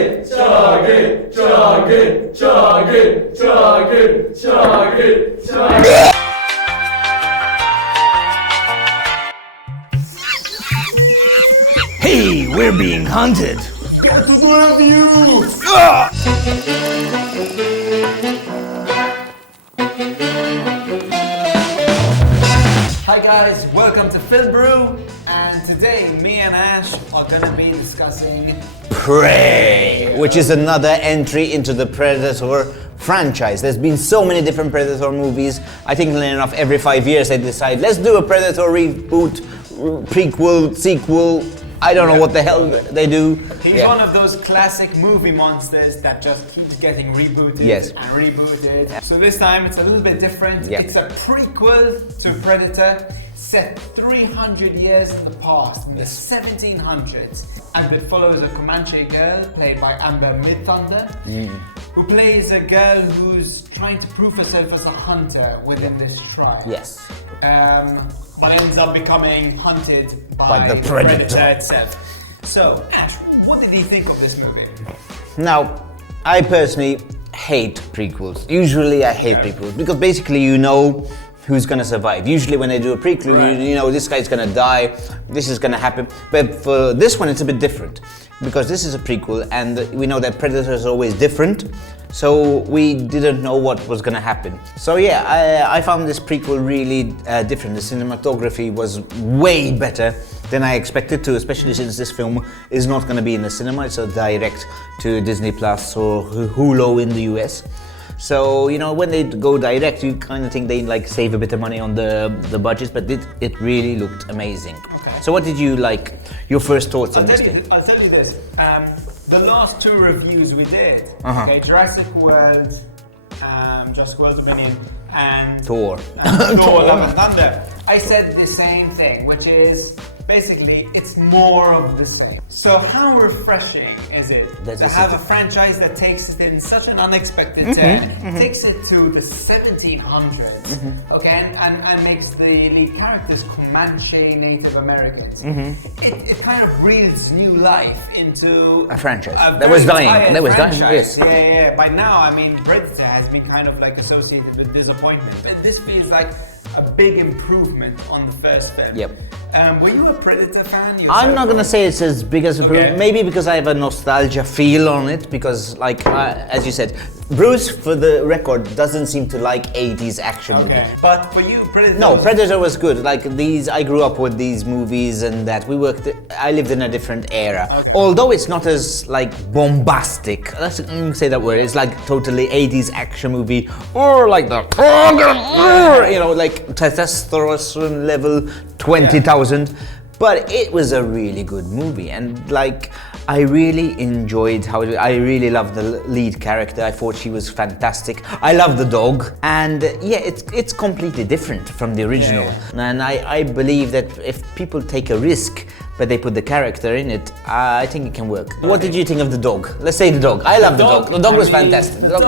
Hey, we're being hunted. Get to the review! Hi guys, welcome to Brew, and today me and Ash are gonna be discussing Prey, which is another entry into the Predator franchise. There's been so many different Predator movies. I think enough every 5 years they decide, let's do a Predator reboot, prequel, sequel. I don't know what the hell they do. He's one of those classic movie monsters that just keeps getting rebooted and rebooted. So this time it's a little bit different. It's a prequel to Predator set 300 years in the past, in the 1700s. And it follows a Comanche girl played by Amber Midthunder, who plays a girl who's trying to prove herself as a hunter within this tribe. But ends up becoming hunted by the Predator itself. So, Ash, what did you think of this movie? Now, I personally hate prequels. Usually I hate prequels because basically you know who's gonna survive. Usually when they do a prequel, you know this guy's gonna die, this is gonna happen. But for this one it's a bit different because this is a prequel and we know that Predator is always different. So we didn't know what was gonna happen. So yeah, I found this prequel really different. The cinematography was way better than I expected to, especially since this film is not gonna be in the cinema. It's a direct to Disney Plus or Hulu in the US. So, you know, when they go direct, you kind of think they like save a bit of money on the budget, but it really looked amazing. Okay. So what did you like, your first thoughts on this thing? I'll tell you this, the last two reviews we did, okay, Jurassic World Dominion, and Thor. Thor Love and Thunder, I said the same thing, which is basically it's more of the same. So how refreshing is it to have a franchise that takes it in such an unexpected turn, takes it to the 1700s, okay, and makes the lead characters Comanche Native Americans. It kind of breathes new life into a franchise that was dying. Yes. Yeah. By now, I mean, Predator has been kind of like associated with disappointment, but this feels like a big improvement on the first film. Were you a Predator fan yourself? I'm not gonna say it's as big as improvement, maybe because I have a nostalgia feel on it, because like, as you said, Bruce, for the record, doesn't seem to like 80s action movies. But for you, Predator... No, Predator was good. Like these, I grew up with these movies and that. I lived in a different era. Although it's not as like bombastic, let's say that word, it's like totally 80s action movie, or like the, you know, like testosterone level 20,000. But it was a really good movie, and like, I really enjoyed I really loved the lead character. I thought she was fantastic. I love the dog, and yeah, it's completely different from the original. And I believe that if people take a risk, but they put the character in it, I think it can work. What did you think of the dog? Let's say the dog. I love the dog. The dog was fantastic. The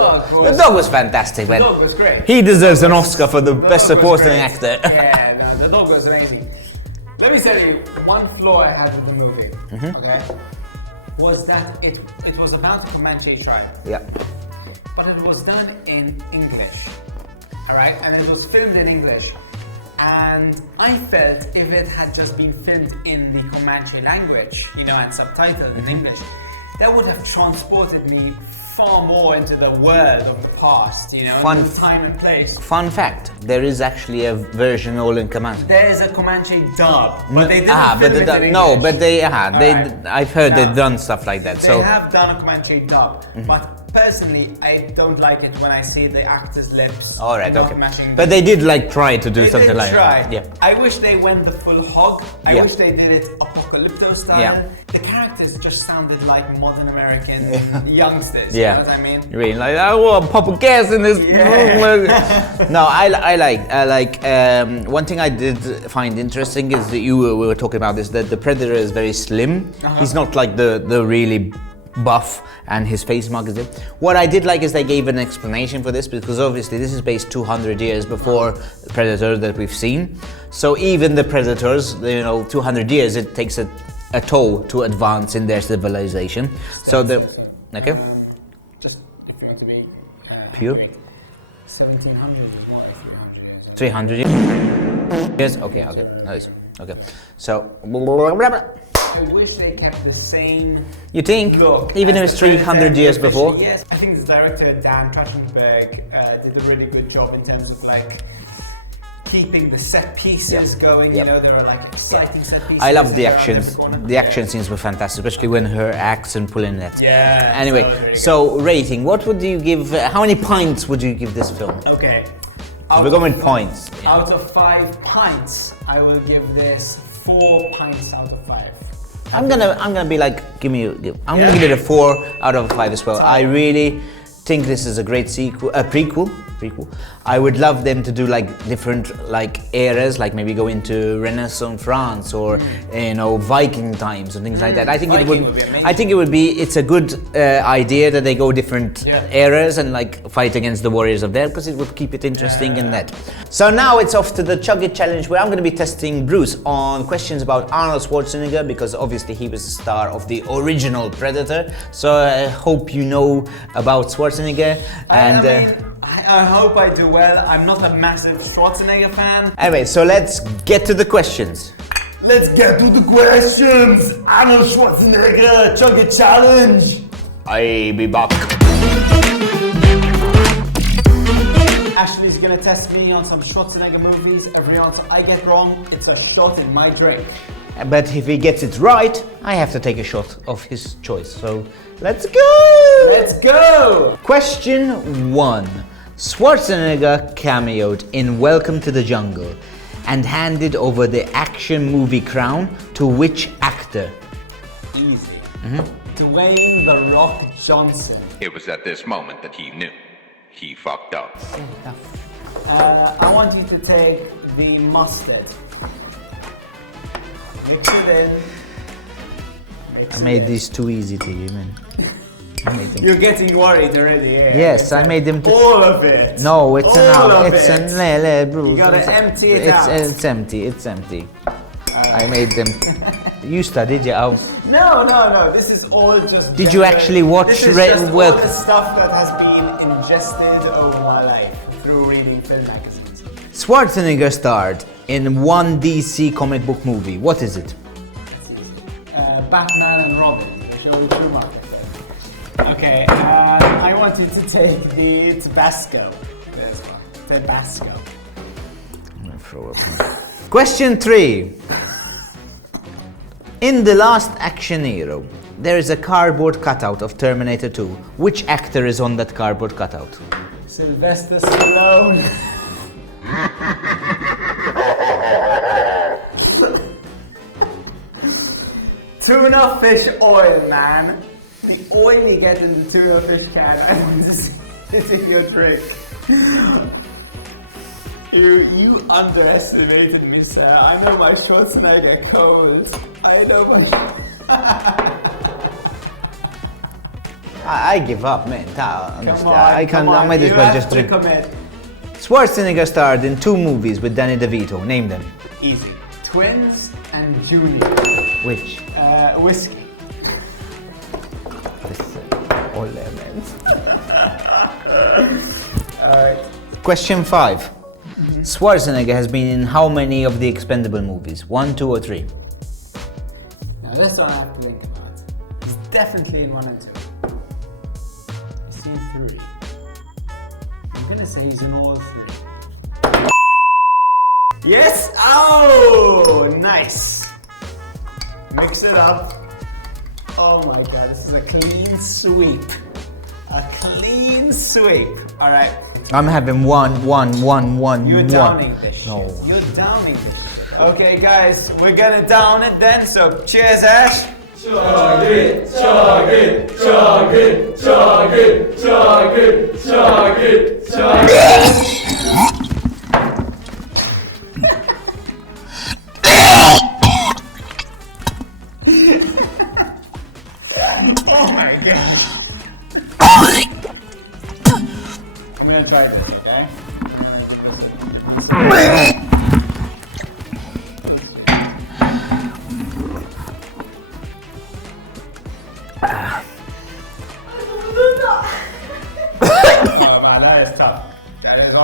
dog was fantastic, man. The dog was great. He deserves an Oscar for the best supporting actor. Yeah, no, the dog was amazing. Let me tell you, one flaw I had with the movie, okay, was that it was about the Comanche tribe. But it was done in English, alright? And it was filmed in English. And I felt if it had just been filmed in the Comanche language, you know, and subtitled in English, that would have transported me far more into the world of the past, you know, time and place. Fun fact, there is actually a version all in Comanche. There is a Comanche dub, but they didn't film it in English. No, but I've heard they've done stuff like that. They have done a Comanche dub, but personally, I don't like it when I see the actors' lips not matching. But they did like try to do something like that. Yeah. I wish they went the full hog. I wish they did it apocalypto style. The characters just sounded like modern American youngsters. You know what I mean? Really, like, I want to pop a gas in this. No, I like. One thing I did find interesting is that we were talking about this, that the Predator is very slim. He's not like the really buff, and his face mark is there. What I did like is they gave an explanation for this, because obviously this is based 200 years before the Predator that we've seen. So even the Predators, 200 years, it takes a toll to advance in their civilization. Okay. Just if you want to be Pure. 1700 is what 300 is. 300 years. Okay. Nice. Okay. So. I wish they kept the same You think? look. Even if as it's the 300 years before? Yes. I think the director Dan Trachtenberg did a really good job in terms of like keeping the set pieces going. You know, there are like exciting set pieces. I love the actions. The action scenes were fantastic, especially when her acts and pulling it. Yeah. Anyway, really so rating. What would you give? How many pints would you give this film? okay. We're going with points. Out of 5 pints, I will give this 4 pints out of 5. I'm gonna be like, I'm gonna give it a 4 out of 5 as well. I really think this is a great prequel. I would love them to do like different like eras, like maybe go into Renaissance France or Viking times and things like that. I think it would. I think it would be. It's a good idea that they go different eras and like fight against the warriors of there, because it would keep it interesting in that. So now it's off to the Chug It challenge, where I'm going to be testing Bruce on questions about Arnold Schwarzenegger, because obviously he was the star of the original Predator. So I hope you know about Schwarzenegger and. I hope I do well. I'm not a massive Schwarzenegger fan. Anyway, so let's get to the questions. Let's get to the questions. Arnold Schwarzenegger, Chug It challenge. I be back. Ashley's gonna test me on some Schwarzenegger movies. Every answer I get wrong, it's a shot in my drink. But if he gets it right, I have to take a shot of his choice. So let's go! Let's go! Question 1. Schwarzenegger cameoed in Welcome to the Jungle and handed over the action movie crown to which actor? Easy. Dwayne The Rock Johnson. It was at this moment that he knew. He fucked up. I want you to take the mustard. Mix it in. I made these too easy to you, man. You're getting worried already, eh? Yes, I made them too. All of it. No, it's enough. It's Bruce. You gotta empty it out. It's empty. I made them. You studied, yeah? Oh. No. This is all just. Did you actually watch This is just all Welcome? the stuff that has been ingested over my life through reading film magazines. Schwarzenegger starred in one DC comic book movie. What is it? Batman and Robin. The show Schumacher. Okay, I want you to take the Tabasco. There's one. Tabasco. I'm gonna throw up. Question 3. In The Last Action Hero, there is a cardboard cutout of Terminator 2. Which actor is on that cardboard cutout? Sylvester Stallone. Tuna fish oil, man. The oil you get in the tuna fish can, I want to see it in your drink. You underestimated me, sir. I know my Schwarzenegger cold. I know my... I give up, man. Come on, I might as well just drink. Commit. Schwarzenegger starred in 2 movies with Danny DeVito. Name them. Easy. Twins and Junior. Which? Whiskey. All lemons. Alright. Question 5. Schwarzenegger has been in how many of the Expendable movies? 1, 2, or 3? Now this one I have to think about. He's definitely in 1 and 2. He's in 3. I'm gonna say he's in all 3. Yes! Oh! Nice! Mix it up. Oh my god, this is a clean sweep. A clean sweep. Alright. I'm having one. You're downing this shit. No. You're downing this shit. Okay guys, we're gonna down it then, so cheers Ash. Chug it, chug it, chug it, chug it, chug it, chug it, chug it. Oh my god. I'm gonna try this, okay?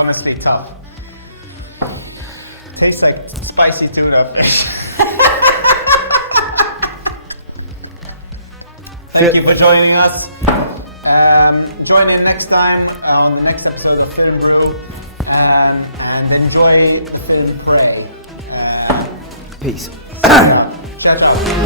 honestly tough. Tastes like spicy tuna fish. Thank you for joining us. Join in next time on the next episode of Film Brew, and enjoy the film Brew. Peace. Shout out.